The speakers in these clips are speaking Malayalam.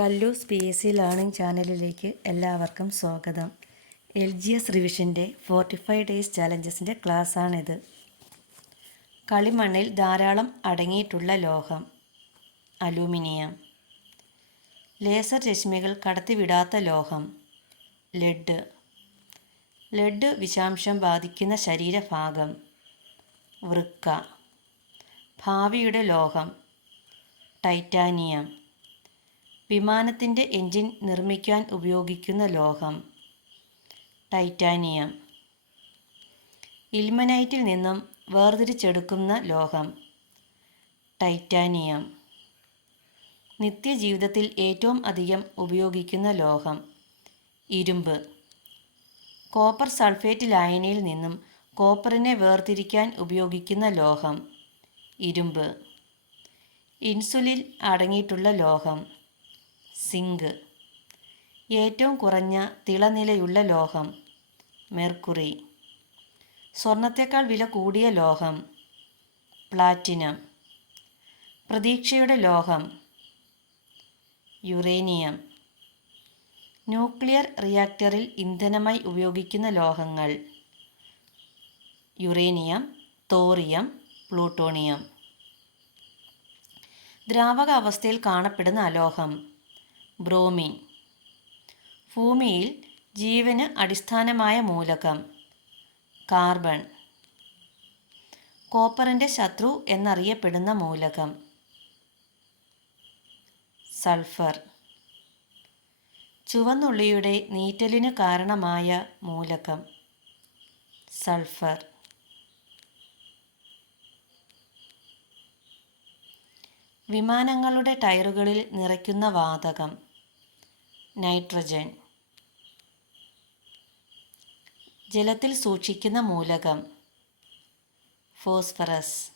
കല്ലൂസ് പി എസ് സി ലേണിംഗ് ചാനലിലേക്ക് എല്ലാവർക്കും സ്വാഗതം. എൽ ജി എസ് റിവിഷന്റെ ഫോർട്ടി ഫൈവ് ഡേയ്സ് ചാലഞ്ചസിന്റെ ക്ലാസ്സാണിത്. കളിമണ്ണിൽ ധാരാളം അടങ്ങിയിട്ടുള്ള ലോഹം അലൂമിനിയം. ലേസർ രശ്മികൾ കടത്തിവിടാത്ത ലോഹം ലെഡ്. ലെഡ് വിഷാംശം ബാധിക്കുന്ന ശരീരഭാഗം വൃക്ക. ഭാവിയുടെ ലോഹം ടൈറ്റാനിയം. വിമാനത്തിന്റെ എൻജിൻ നിർമ്മിക്കാൻ ഉപയോഗിക്കുന്ന ലോഹം. ടൈറ്റാനിയം. ഇൽമനൈറ്റിൽ നിന്നും വേർതിരിച്ചെടുക്കുന്ന ലോഹം. ടൈറ്റാനിയം. നിത്യജീവിതത്തിൽ ഏറ്റവും അധികം ഉപയോഗിക്കുന്ന ലോഹം. ഇരുമ്പ്. കോപ്പർ സൾഫേറ്റ് ലായനിയിൽ നിന്നും കോപ്പറിനെ വേർതിരിക്കാൻ ഉപയോഗിക്കുന്ന ലോഹം. ഇരുമ്പ്. ഇൻസുലിൻ അടങ്ങിയിട്ടുള്ള ലോഹം. സിങ്ക്. ഏറ്റവും കുറഞ്ഞ തിളനിലയുള്ള ലോഹം മെർക്കുറി. സ്വർണത്തേക്കാൾ വില കൂടിയ ലോഹം പ്ലാറ്റിനം. പ്രതീക്ഷയുടെ ലോഹം യുറേനിയം. ന്യൂക്ലിയർ റിയാക്ടറിൽ ഇന്ധനമായി ഉപയോഗിക്കുന്ന ലോഹങ്ങൾ യുറേനിയം തോറിയം പ്ലൂട്ടോണിയം. ദ്രാവക അവസ്ഥയിൽ കാണപ്പെടുന്ന അലോഹം ബ്രോമിൻ. ഭൂമിയിൽ ജീവന് അടിസ്ഥാനമായ മൂലകം കാർബൺ. കോപ്പറിന്റെ ശത്രു എന്നറിയപ്പെടുന്ന മൂലകം സൾഫർ. ചുവന്നുള്ളിയുടെ നീറ്റലിന് കാരണമായ മൂലകം സൾഫർ. വിമാനങ്ങളുടെ ടയറുകളിൽ നിറയ്ക്കുന്ന വാതകം നൈട്രജൻ. ജലത്തിൽ സൂക്ഷിക്കുന്ന മൂലകം. ഫോസ്ഫറസ്.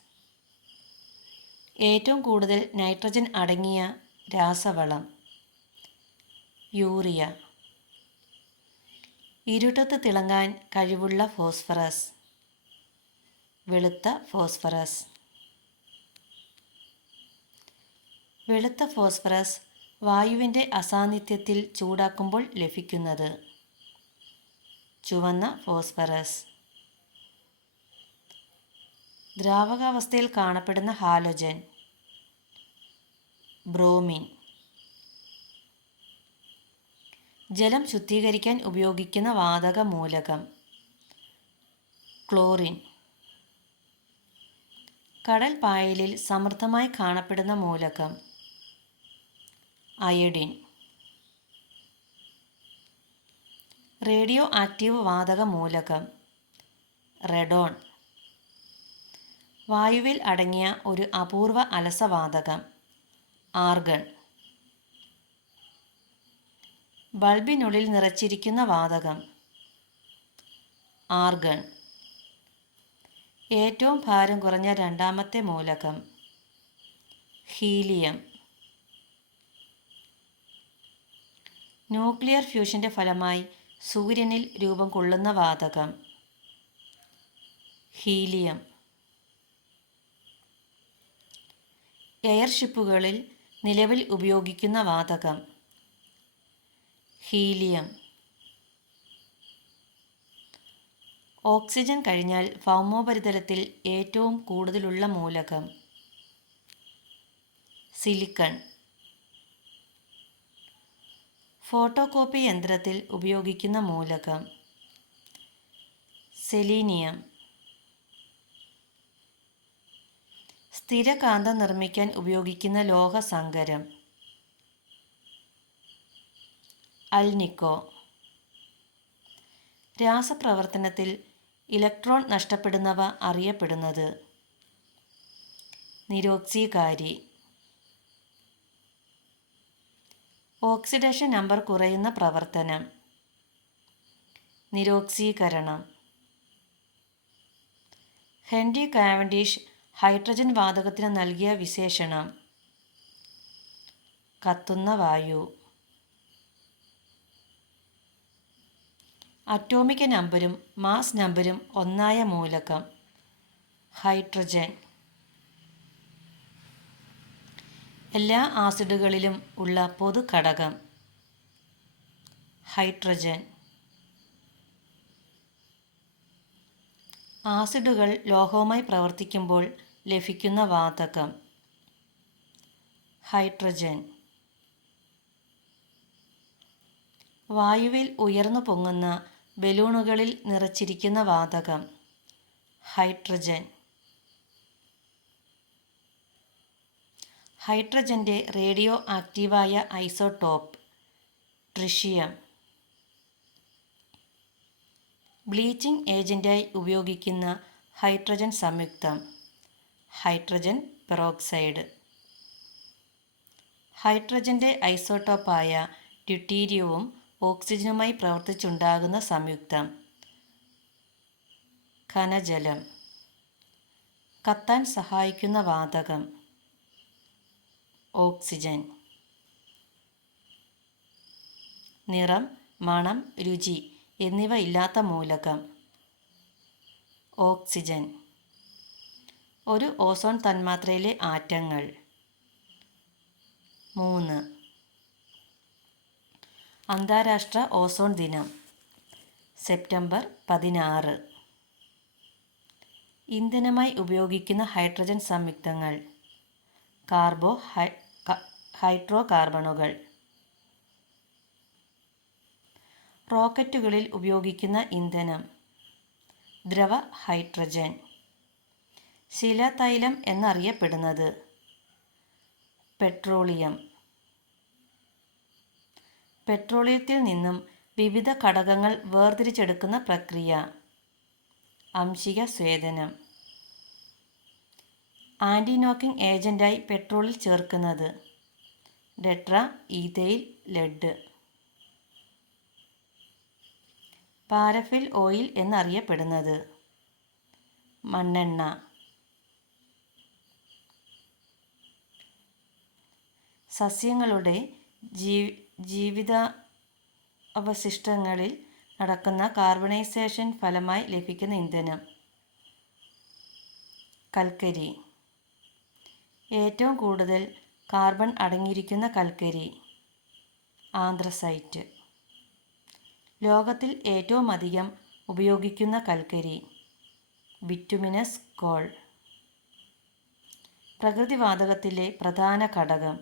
ഏറ്റവും കൂടുതൽ നൈട്രജൻ അടങ്ങിയ രാസവളം. യൂറിയ. ഇരുട്ടത്ത് തിളങ്ങാൻ കഴിവുള്ള ഫോസ്ഫറസ്. വെളുത്ത ഫോസ്ഫറസ്. വെളുത്ത ഫോസ്ഫറസ് വായുവിന്റെ അസാന്നിധ്യത്തിൽ ചൂടാക്കുമ്പോൾ ലഭിക്കുന്നത്. ചുവന്ന ഫോസ്ഫറസ്. ദ്രാവകാവസ്ഥയിൽ കാണപ്പെടുന്ന ഹാലോജൻ. ബ്രോമിൻ. ജലം ശുദ്ധീകരിക്കാൻ ഉപയോഗിക്കുന്ന വാതക മൂലകം ക്ലോറിൻ. കടൽ പായലിൽ സമൃദ്ധമായി കാണപ്പെടുന്ന മൂലകം. അയഡിൻ. റേഡിയോ ആക്റ്റീവ് വാതക മൂലകം റെഡോൺ. വായുവിൽ അടങ്ങിയ ഒരു അപൂർവ അലസവാതകം ആർഗൺ. ബൾബിനുള്ളിൽ നിറച്ചിരിക്കുന്ന വാതകം ആർഗൺ. ഏറ്റവും ഭാരം കുറഞ്ഞ രണ്ടാമത്തെ മൂലകം ഹീലിയം. ന്യൂക്ലിയർ ഫ്യൂഷന്റെ ഫലമായി സൂര്യനിൽ രൂപം കൊള്ളുന്ന വാതകം. ഹീലിയം. എയർഷിപ്പുകളിൽ നിലവിൽ ഉപയോഗിക്കുന്ന വാതകം. ഹീലിയം. ഓക്സിജൻ കഴിഞ്ഞാൽ ഭൗമോപരിതലത്തിൽ ഏറ്റവും കൂടുതലുള്ള മൂലകം. സിലിക്കൺ. ഫോട്ടോ കോപ്പി യന്ത്രത്തിൽ ഉപയോഗിക്കുന്ന മൂലകം. സെലീനിയം. സ്ഥിരകാന്ത നിർമ്മിക്കാൻ ഉപയോഗിക്കുന്ന ലോഹസങ്കരം അൽനിക്കോ. രാസപ്രവർത്തനത്തിൽ ഇലക്ട്രോൺ നഷ്ടപ്പെടുന്നവ അറിയപ്പെടുന്നത്. നിരോക്സീകാരി. ഓക്സിഡേഷൻ നമ്പർ കുറയുന്ന പ്രവർത്തനം. നിരോക്സീകരണം. ഹെൻറി കാവൻഡീഷ് ഹൈഡ്രജൻ വാതകത്തിന് നൽകിയ വിശേഷണം. കത്തുന്ന വായു. അറ്റോമിക് നമ്പരും മാസ് നമ്പരും ഒന്നായ മൂലകം. ഹൈഡ്രജൻ. എല്ലാ ആസിഡുകളിലും ഉള്ള പൊതു ഘടകം ഹൈഡ്രജൻ. ആസിഡുകൾ ലോഹവുമായി പ്രവർത്തിക്കുമ്പോൾ ലഭിക്കുന്ന വാതകം ഹൈഡ്രജൻ. വായുവിൽ ഉയർന്നു പൊങ്ങുന്ന ബലൂണുകളിൽ നിറച്ചിരിക്കുന്ന വാതകം ഹൈഡ്രജൻ. ഹൈഡ്രജന്റെ റേഡിയോ ആക്റ്റീവായ ഐസോടോപ്പ് ട്രിഷിയം. ബ്ലീച്ചിങ് ഏജന്റായി ഉപയോഗിക്കുന്ന ഹൈഡ്രജൻ സംയുക്തം ഹൈഡ്രജൻ പെറോക്സൈഡ്. ഹൈഡ്രജന്റെ ഐസോട്ടോപ്പായ ട്യൂട്ടീരിയവും ഓക്സിജനുമായി പ്രവർത്തിച്ചുണ്ടാകുന്ന സംയുക്തം ഖനജലം കത്താൻ സഹായിക്കുന്ന വാതകം. ഓക്സിജൻ. നിറം മണം രുചി എന്നിവ ഇല്ലാത്ത മൂലകം. ഓക്സിജൻ. ഒരു ഓസോൺ തന്മാത്രയിലെ ആറ്റങ്ങൾ. മൂന്ന്. അന്താരാഷ്ട്ര ഓസോൺ ദിനം. സെപ്റ്റംബർ പതിനാറ്. ഇന്ധനമായി ഉപയോഗിക്കുന്ന ഹൈഡ്രജൻ സംയുക്തങ്ങൾ. കാർബോ ഹൈഡ്രോ കാർബണുകൾ റോക്കറ്റുകളിൽ ഉപയോഗിക്കുന്ന ഇന്ധനം. ദ്രവ ഹൈഡ്രജൻ. ശിലാതൈലം എന്നറിയപ്പെടുന്നത് പെട്രോളിയം. പെട്രോളിയത്തിൽ നിന്നും വിവിധ ഘടകങ്ങൾ വേർതിരിച്ചെടുക്കുന്ന പ്രക്രിയ. അംശിക സ്വേദനം. ആന്റിനോക്കിംഗ് ഏജന്റായി പെട്രോളിൽ ചേർക്കുന്നത്. ഡെട്ര ഈതയിൽ ലെഡ്. പാരഫിൽ ഓയിൽ എന്നറിയപ്പെടുന്നത്. മണ്ണെണ്ണ. സസ്യങ്ങളുടെ ജീ ജീവിത അവശിഷ്ടങ്ങളിൽ നടക്കുന്ന കാർബണൈസേഷൻ ഫലമായി ലഭിക്കുന്ന ഇന്ധനം. കൽക്കരി. ഏറ്റവും കൂടുതൽ കാർബൺ അടങ്ങിയിരിക്കുന്ന കൽക്കരി. ആന്ത്രസൈറ്റ്. ലോകത്തിൽ ഏറ്റവും അധികം ഉപയോഗിക്കുന്ന കൽക്കരി. ബിറ്റുമിനസ് കോൾ പ്രകൃതിവാതകത്തിലെ പ്രധാന ഘടകം.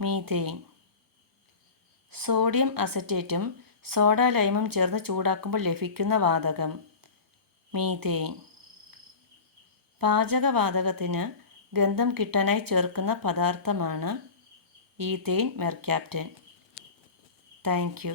മീഥെയിൻ. സോഡിയം അസറ്റേറ്റും സോഡ ലൈമും ചേർന്ന് ചൂടാക്കുമ്പോൾ ലഭിക്കുന്ന വാതകം. മീഥെയിൻ. പാചകവാതകത്തിന് ഗന്ധം കിട്ടാനായി ചേർക്കുന്ന പദാർത്ഥമാണ് ഈഥെയിൻ മെർക്യാപ്റ്റൻ താങ്ക്